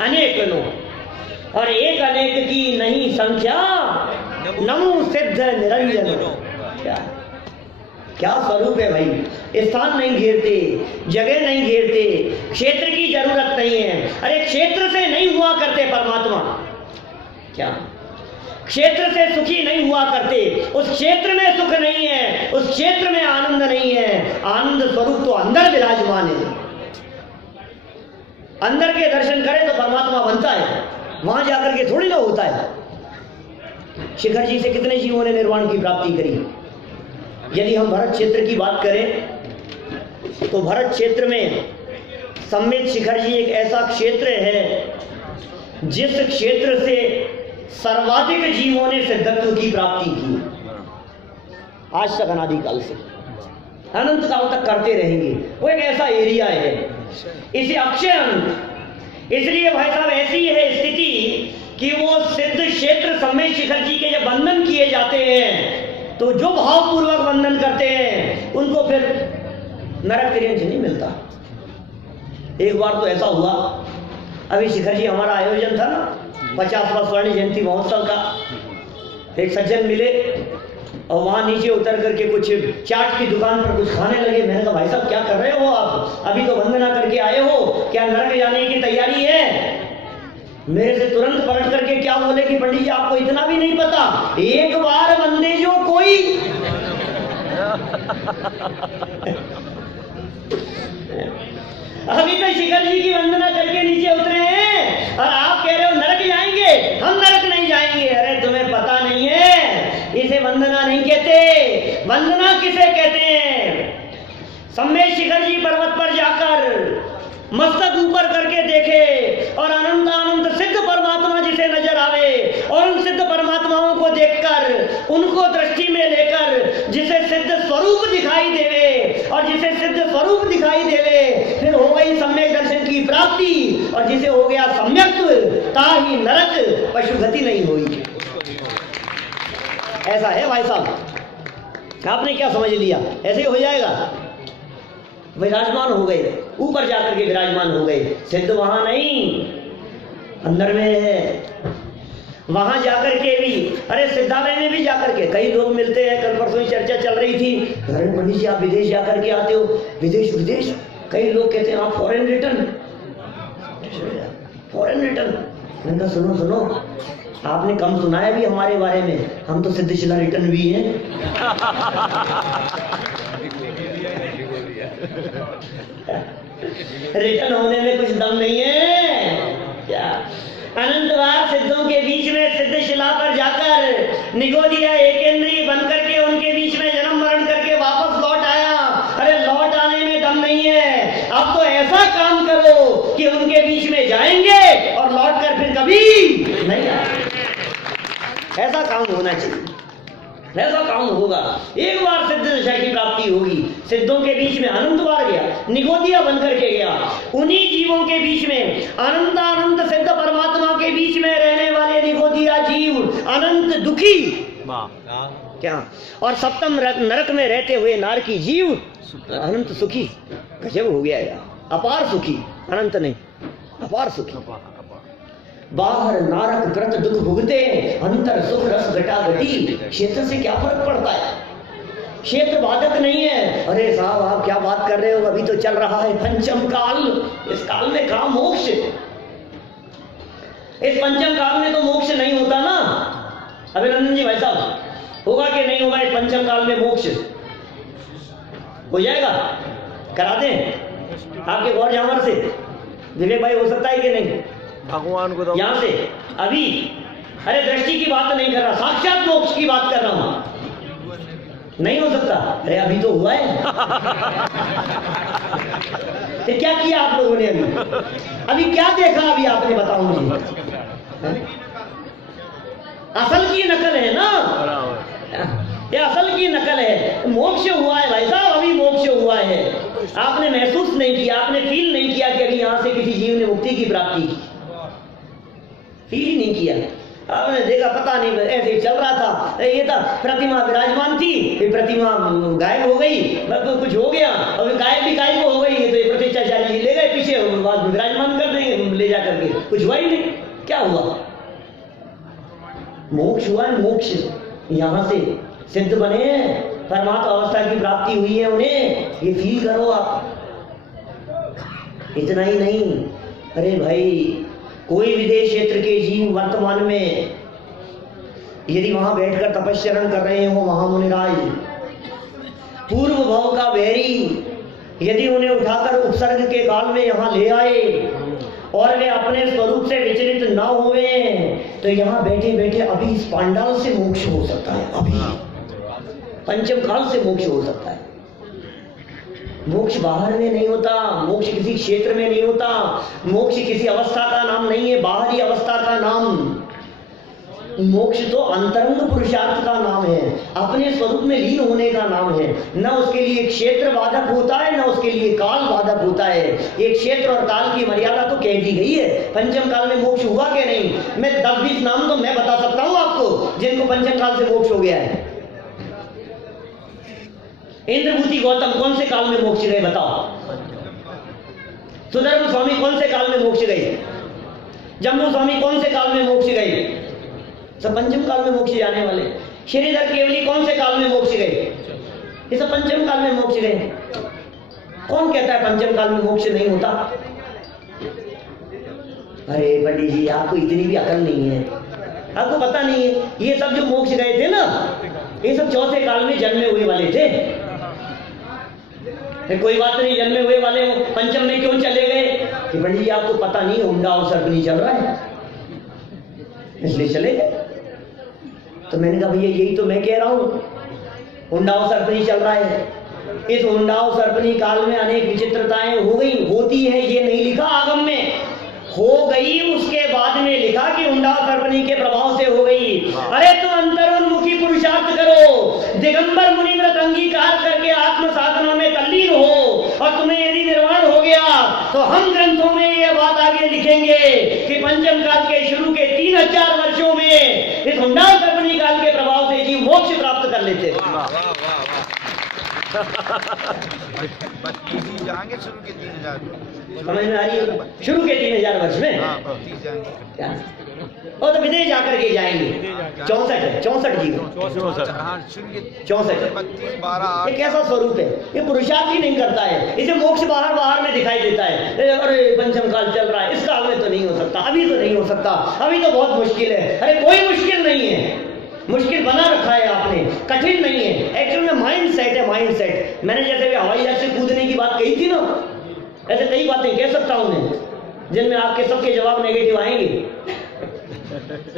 अनेक नो, और एक अनेक की नहीं संख्या, नमो सिद्ध निरंजन। क्या स्वरूप है भाई। स्थान नहीं घेरते, जगह नहीं घेरते, क्षेत्र की जरूरत नहीं है। अरे क्षेत्र से नहीं हुआ करते परमात्मा, क्या क्षेत्र से सुखी नहीं हुआ करते? उस क्षेत्र में सुख नहीं है, उस क्षेत्र में आनंद नहीं है। आनंद स्वरूप तो अंदर विराजमान है। अंदर के दर्शन करें तो परमात्मा बनता है, वहां जाकर के थोड़ी ना होता है। शिखर जी से कितने जीवों ने निर्वाण की प्राप्ति करी। यदि हम भरत क्षेत्र की बात करें तो भरत क्षेत्र में सम्मित शिखर जी एक ऐसा क्षेत्र है जिस क्षेत्र से सर्वाधिक जीवों ने सिद्धत्व की प्राप्ति की, आज तक अनादिकाल से अनंत काल तक करते रहेंगे। वो एक ऐसा एरिया है, इसे अक्षय अनंत। इसलिए भाई साहब ऐसी है स्थिति कि वो सिद्ध क्षेत्र सम्मित शिखर जी के जब वंदन किए जाते हैं तो जो भावपूर्वक वंदन करते हैं उनको फिर नरक तिरंज नहीं मिलता। एक बार तो ऐसा हुआ, अभी शिखर जी हमारा आयोजन था ना 50वां स्वर्ण जयंती महोत्सव का। एक सज्जन मिले और वहां नीचे उतर करके कुछ चाट की दुकान पर कुछ खाने लगे। मैंने कहा भाई साहब क्या कर रहे हो आप, अभी तो वंदना करके आए हो, क्या नरक जाने की तैयारी है? मेरे से तुरंत पलट करके क्या बोले कि पंडित जी आपको इतना भी नहीं पता, एक बार वंदे जो कोई। अभी तो शिखर जी की वंदना करके नीचे उतरे हैं और आप कह रहे हो नरक जाएंगे। हम नरक नहीं जाएंगे। अरे तुम्हें पता नहीं है, इसे वंदना नहीं कहते। वंदना किसे कहते हैं? सम्मेद शिखर जी पर्वत पर जाकर मस्तक ऊपर करके देखे और अनंत अनंत सिद्ध परमात्मा जिसे नजर आवे, और उन सिद्ध परमात्माओं को देखकर उनको दृष्टि में लेकर जिसे सिद्ध स्वरूप दिखाई देवे, और जिसे सिद्ध स्वरूप दिखाई देवे फिर हो गई सम्यक दर्शन की प्राप्ति, और जिसे हो गया सम्यक्त्व ताही नरक पशुगति नहीं हुई। ऐसा है भाई साहब, आपने क्या समझ लिया? ऐसे हो जाएगा। विराजमान हो गए, ऊपर जाकर के विराजमान हो गए। सिद्ध वहां नहीं, अंदर में है। वहां जाकर के भी, अरे सिद्धालय में भी जाकर के कई लोग मिलते हैं। कल परसों ही चर्चा चल रही थी, अरे पंडित जी आप विदेश जाकर के आते हो। विदेश कई लोग कहते हैं आप फॉरेन रिटर्न। मैंने कहा सुनो सुनो, आपने कम सुना है भी हमारे बारे में, हम तो सिद्धशिला रिटर्न भी हैं। रिटर्न होने में कुछ दम नहीं है क्या? अनंत बार सिद्धों के बीच में सिद्धशिला पर जाकर निगोदिया एकेंद्रीय बन करके उनके बीच में जन्म मरण करके वापस लौट आया। अरे लौट आने में दम नहीं है, अब तो ऐसा काम करो कि उनके बीच में जाएंगे और लौट कर फिर कभी नहीं आए। ऐसा काम होना चाहिए, ऐसा काम होगा। एक बार सिद्ध दशा की प्राप्ति होगी, सिद्धों के बीच में अनंत बार गया, निगोदिया बनकर के गया, उन्हीं जीवों के बीच में अनंत सिद्ध परमात्मा के बीच में रहने वाले निगोदिया जीव अनंत दुखी क्या, और सप्तम नरक में रहते हुए नारकी जीव अनंत सुखी। गजब हो गया यार, अपार सुखी, अनंत नहीं अपार सुखी। बाहर नारक कृत दुख भुगते, अंतर सुख रस घटा घटी। क्षेत्र से क्या फर्क पड़ता है, क्षेत्र बाधक नहीं है। अरे साहब आप क्या बात कर रहे हो, अभी तो चल रहा है पंचम काल, इस काल में कहां मोक्ष, इस पंचम काल में तो मोक्ष नहीं होता ना। अभिनंदन जी भाई साहब, होगा कि नहीं होगा इस पंचम काल में मोक्ष? हो जाएगा, करा दें आपके गौर जामर से, विवेक भाई, हो सकता है कि नहीं? भगवान को तो यहां से अभी, अरे दृष्टि की बात नहीं कर रहा, साक्षात मोक्ष की बात कर रहा हूं। नहीं हो सकता? अरे अभी तो हुआ है। तो क्या किया आप लोगों ने अभी क्या देखा अभी आपने, बताओ मुझे। असल की नकल है ना, ये असल की नकल है। मोक्ष हुआ है भाई साहब, अभी मोक्ष हुआ है। आपने महसूस नहीं किया, आपने फील नहीं किया कि अभी यहां से किसी जीव ने मुक्ति की प्राप्ति की, फील ही नहीं किया। आपने देखा पता नहीं ऐसे ही चल रहा था, ये था प्रतिमा विराजमान थी, फिर प्रतिमा गायब हो गई, मतलब कुछ हो गया, और गायब भी गायब हो गई, तो ये प्रतिष्ठाचार्य जी ले गए पीछे, बाद में विराजमान कर देंगे ले जा करके, कुछ हुआ ही नहीं। क्या हुआ? मोक्ष हुआ है, मोक्ष। यहां से सिद्ध बने हैं, परमात्मा अवस्था की प्राप्ति हुई है उन्हें, ये फील करो आप। इतना ही नहीं, अरे भाई कोई विदेश क्षेत्र के जीव वर्तमान में यदि वहां बैठकर तपस्चरण कर रहे हो महामुनिराज, पूर्व भव का बैरी यदि उन्हें उठाकर उपसर्ग के काल में यहाँ ले आए और वे अपने स्वरूप से विचलित न हुए, तो यहाँ बैठे बैठे अभी इस पांडाल से मोक्ष हो सकता है, अभी पंचम काल से मोक्ष हो सकता है। मोक्ष बाहर में नहीं होता, मोक्ष किसी क्षेत्र में नहीं होता, मोक्ष किसी अवस्था का नाम नहीं है, बाहरी अवस्था का नाम। मोक्ष तो अंतरंग पुरुषार्थ का नाम है, अपने स्वरूप में लीन होने का नाम है। न उसके लिए क्षेत्र बाधक होता है, न उसके लिए काल बाधक होता है। एक क्षेत्र और काल की मर्यादा तो कह दी गई है। पंचम काल में मोक्ष हुआ कि नहीं? मैं 10-20 नाम तो मैं बता सकता हूं आपको जिनको पंचम काल से मोक्ष हो गया है। इंद्रभूति गौतम कौन से काल में मोक्ष गए बताओ? सुधर्म स्वामी कौन से काल में मोक्ष गए? जम्मू स्वामी कौन से काल में मोक्ष गए? सब पंचम काल में मोक्ष जाने वाले। श्रीधर केवली कौन से काल में मोक्ष गए? ये सब पंचम काल में मोक्ष गए। कौन कहता है पंचम काल में मोक्ष नहीं होता? अरे पंडित जी आपको इतनी भी अकल नहीं है, आपको पता नहीं है। ये सब जो मोक्ष गए थे ना, ये सब चौथे काल में जन्मे हुए वाले थे। कोई बात नहीं, जन्मे हुए वाले पंचम में क्यों चले गए कि पंडित जी आपको पता नहीं, हुंडा और सर्पनी चल रहा है इसलिए चले गए। तो मैंने कहा भैया यही तो मैं कह रहा हूं, हुंडा और सर्पनी चल रहा है। इस हुंडा और सर्पनी काल में अनेक विचित्रताएं हो गई, होती है ये नहीं लिखा आगम में, हो गई उसके बाद में लिखा कि हुंडा और सर्पनी के प्रभाव से हो गई। अरे तुम अंतरोन्मुखी पुरुषार्थ करो, दिगंबर मुनिव्रत अंगीकार करके आत्म साधना में तल्लीन हो, और तुम्हें यदि निर्वाण हो गया तो हम ग्रंथों में ये बात आगे लिखेंगे कि पंचम काल के शुरू के 3000 वर्षों में इस हुंडा और सर्पनी काल के प्रभाव से जीव मोक्ष प्राप्त कर लेते। 32 जाएंगे शुरू के 3000। समझ में आ रही है? शुरू के 3000 वर्ष में हाँ 32 जाएंगे। क्या? और तो विदेश जाकर के जाएंगे। 64 जीव, हाँ शुरू के 64। 32 12 ये कैसा स्वरूप है? ये पुरुषार्थ ही नहीं करता है। इसे मोक्ष बाहर बाहर में दिखाई देता है। अरे पंचम काल चल रहा है, इस काल में तो नहीं हो सकता, अभी तो नहीं हो सकता, अभी तो बहुत मुश्किल है। अरे कोई मुश्किल नहीं है, मुश्किल बना रखा है आपने, कठिन नहीं है। एक्चुअल में माइंड सेट है, माइंड सेट। मैंने जैसे हवाई जहाज से कूदने की बात कही थी ना, ऐसे कई बातें कह सकता हूं मैं जिनमें आपके सबके जवाब नेगेटिव आएंगे।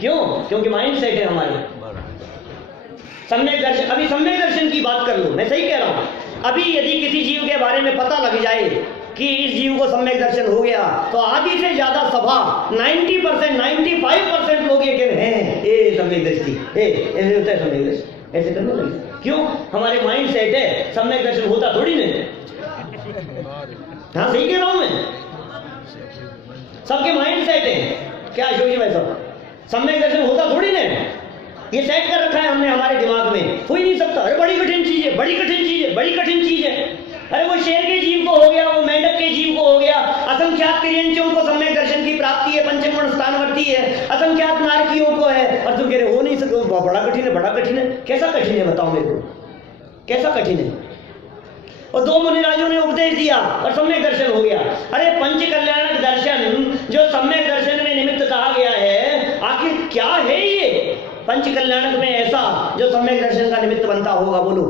क्यों? क्योंकि माइंड सेट है हमारे। सम्यक दर्शन, अभी सम्यक दर्शन की बात कर लो, मैं सही कह रहा हूं। अभी यदि किसी जीव के बारे में पता लग जाए कि इस जीव को सम्यक दर्शन हो गया, तो आधी से ज्यादा सभा 90%, 95% लोग ये कह रहे हैं ए सम्यक दृष्टि, ऐसे होता है सम्यक दर्शन, ऐसे करने लगे। क्यों? हमारे माइंड सेट है। सम्यक दर्शन होता थोड़ी नहीं। हाँ सही कह रहा हूं मैं, सबके माइंड सेट है। क्या अशोक जी भाई साहब, सम्यक दर्शन होता थोड़ी नहीं, ये सेट कर रखा है हमने हमारे दिमाग में, हो ही नहीं सकता। अरे बड़ी कठिन चीज है, बड़ी कठिन चीज है, बड़ी कठिन चीज है। अरे वो शेर के जीव को हो गया, वो मेंढक के जीव को हो गया, असंख्यात तिर्यंचियों को सम्यक दर्शन की प्राप्ति है, पंचम गुण स्थानवर्ती है, असंख्यात नारकियों को है, और तुम कह रहे हो नहीं सकते, बड़ा कठिन है, बड़ा कठिन है। कैसा कठिन है बताओ मेरे को, कैसा कठिन है? और 2 मुनिराजों ने उपदेश दिया और सम्यक दर्शन हो गया। अरे पंच कल्याणक दर्शन जो सम्यक दर्शन में निमित्त कहा गया है, आखिर क्या है ये पंच कल्याणक में ऐसा जो सम्यक दर्शन का निमित्त बनता होगा? बोलो।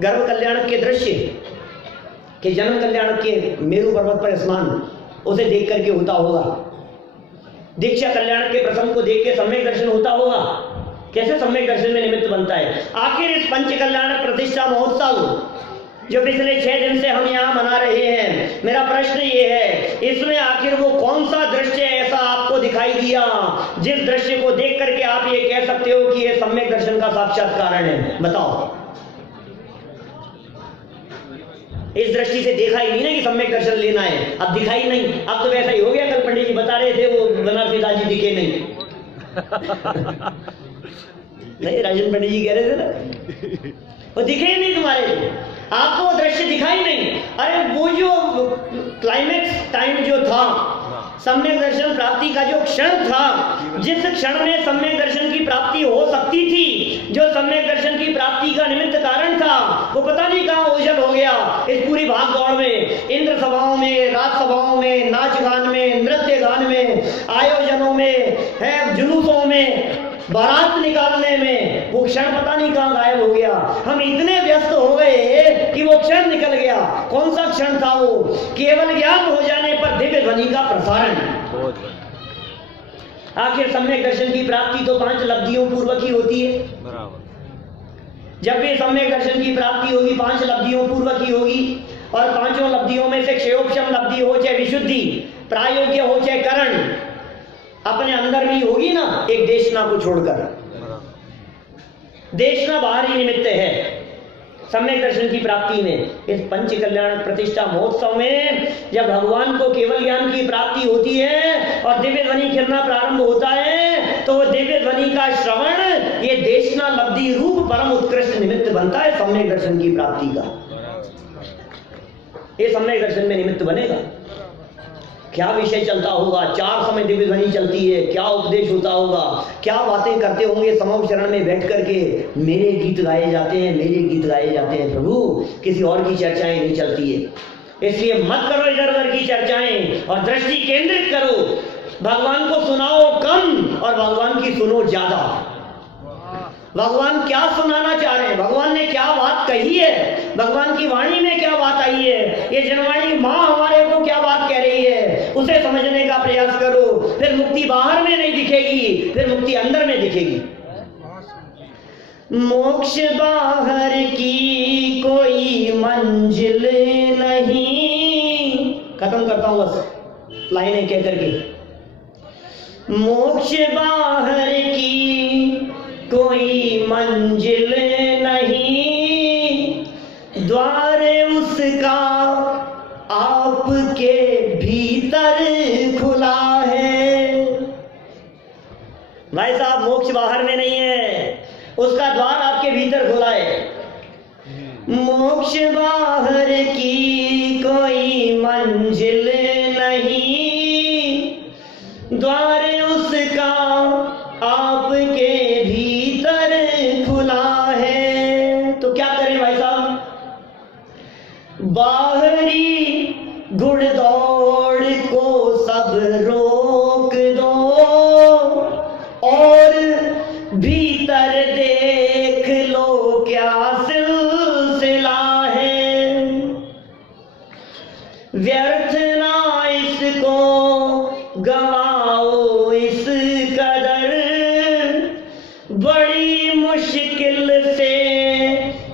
गर्भ कल्याणक के दृश्य, कि जन्म कल्याणक के मेरु पर्वत पर स्नान, उसे देख करके होता होगा। दीक्षा कल्याणक के प्रसंग को देख के सम्यक दर्शन होता होगा। कैसे सम्यक दर्शन में निमित्त बनता है? आखिर इस पंच कल्याणक प्रतिष्ठा महोत्सव जो पिछले 6 दिन से हम यहाँ मना रहे हैं, मेरा प्रश्न ये है, इसमें आखिर वो कौन सा दृश्य ऐसा आपको दिखाई दिया जिस दृश्य को देख करके आप ये कह सकते हो कि ये सम्यक दर्शन का साक्षात कारण है? बताओ। इस दृष्टि से देखा ही नहीं ना कि सम्यक दर्शन लेना है, अब दिखाई नहीं। अब तो वैसा ही हो गया, कल पंडित जी बता रहे थे वो बनारसी दास जी दिखे नहीं। नहीं, राजन पंडित जी कह रहे थे ना, वो दिखे ही नहीं तुम्हारे, आपको वो दृश्य दिखाई नहीं। अरे वो जो क्लाइमेक्स टाइम जो था, सम्यक दर्शन प्राप्ति का जो क्षण था, जिस क्षण में सम्यक दर्शन की प्राप्ति हो सकती थी, जो सम्यक दर्शन की प्राप्ति का निमित्त कारण था, वो पता नहीं कहां ओझल हो गया इस पूरी भाग दौड़ में, इंद्र सभाओं में, राज सभाओं में, नाच गान में, नृत्य गान में, आयोजनों में, है जुलूसों में, बारात निकालने में। वो क्षण पता नहीं कहां गायब हो गया। हम इतने व्यस्त हो गए कि वो क्षण निकल गया। कौन सा क्षण था वो? केवल ज्ञान हो जाने पर दिव्य ध्वनि का प्रसारण। आखिर सम्यक दर्शन की प्राप्ति तो 5 लब्धियों पूर्वक ही होती है। जब भी सम्यक दर्शन की प्राप्ति होगी 5 लब्धियों पूर्वक ही होगी, और 5 लब्धियों में से क्षयोपशम लब्धि हो चाहे विशुद्धि, प्रायोग्य हो चाहे करण, अपने अंदर में ही होगी ना, एक देशना को छोड़कर। देशना बाहरी निमित्त है सम्यक दर्शन की प्राप्ति में। इस पंच कल्याण प्रतिष्ठा महोत्सव में जब भगवान को केवल ज्ञान की प्राप्ति होती है और दिव्य ध्वनि खिलना प्रारंभ होता है, तो वो दिव्य ध्वनि का श्रवण ये देशना लब्धि रूप परम उत्कृष्ट निमित्त बनता है सम्यक दर्शन की प्राप्ति का। ये सम्यक दर्शन में निमित्त बनेगा। क्या विषय चलता होगा, 4 समय दिव्य ध्वनि चलती है, क्या उपदेश होता होगा, क्या बातें करते होंगे समूह शरण में बैठ करके। मेरे गीत गाए जाते हैं, मेरे गीत गाए जाते हैं प्रभु, किसी और की चर्चाएं नहीं चलती है। इसलिए मत करो इधर उधर की चर्चाएं और दृष्टि केंद्रित करो। भगवान को सुनाओ कम और भगवान की सुनो ज्यादा। भगवान क्या सुनाना चाह रहे हैं, भगवान ने क्या बात कही है, भगवान की वाणी में क्या बात आई है, ये जनवाणी माँ हमारे को क्या बात कह रही है, उसे समझने का प्रयास करो। फिर मुक्ति बाहर में नहीं दिखेगी, फिर मुक्ति अंदर में दिखेगी। मोक्ष बाहर की कोई मंजिल नहीं। खत्म करता हूं बस लाइनें कह करके। मोक्ष बाहर की कोई मंजिल नहीं, द्वार उसका आपके भीतर खुला है। भाई साहब, मोक्ष बाहर में नहीं है, उसका द्वार आपके भीतर खुला है। मोक्ष बाहर की कोई मंजिल नहीं, द्वार उसका आपके भीतर खुला है। तो क्या करें भाई साहब? बाहरी घुड़दौड़ को सब रोक दो और भीतर देख लो क्या सिलसिला है। व्यर्थ ना इसको गवाओ इस कदर, बड़ी मुश्किल से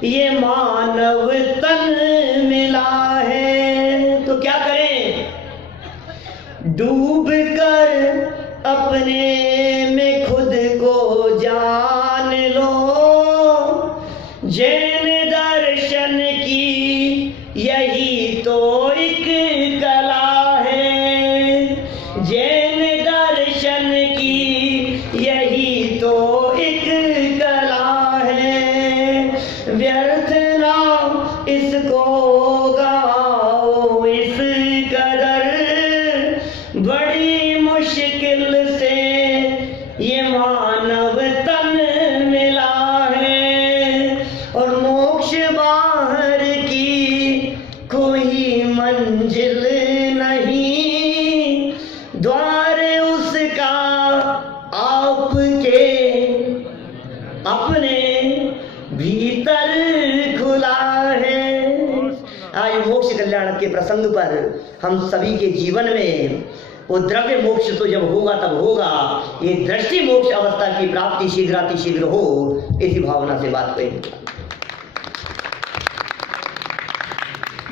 ये मानव तन मिला है। तो क्या करें? डूब कर अपने में खुद को जान लो, जैन दर्शन की यही तो एक कला है। जैन दर्शन की यही तो एक कला है। व्यर्थ ना इसको गवाओ इस कदर, बड़ी मुश्किल से ये मानव तन मिला है। और मोक्ष बाहर की कोई मंजिल नहीं, द्वार उसका आपके अपने भीतर खुला है। आज मोक्ष कल्याण के प्रसंग पर हम सभी के जीवन में वो द्रव्य मोक्ष तो जब होगा तब होगा, ये दृष्टि मोक्ष अवस्था की प्राप्ति शीघ्रातिशीघ्र हो, इसी भावना से बात करें।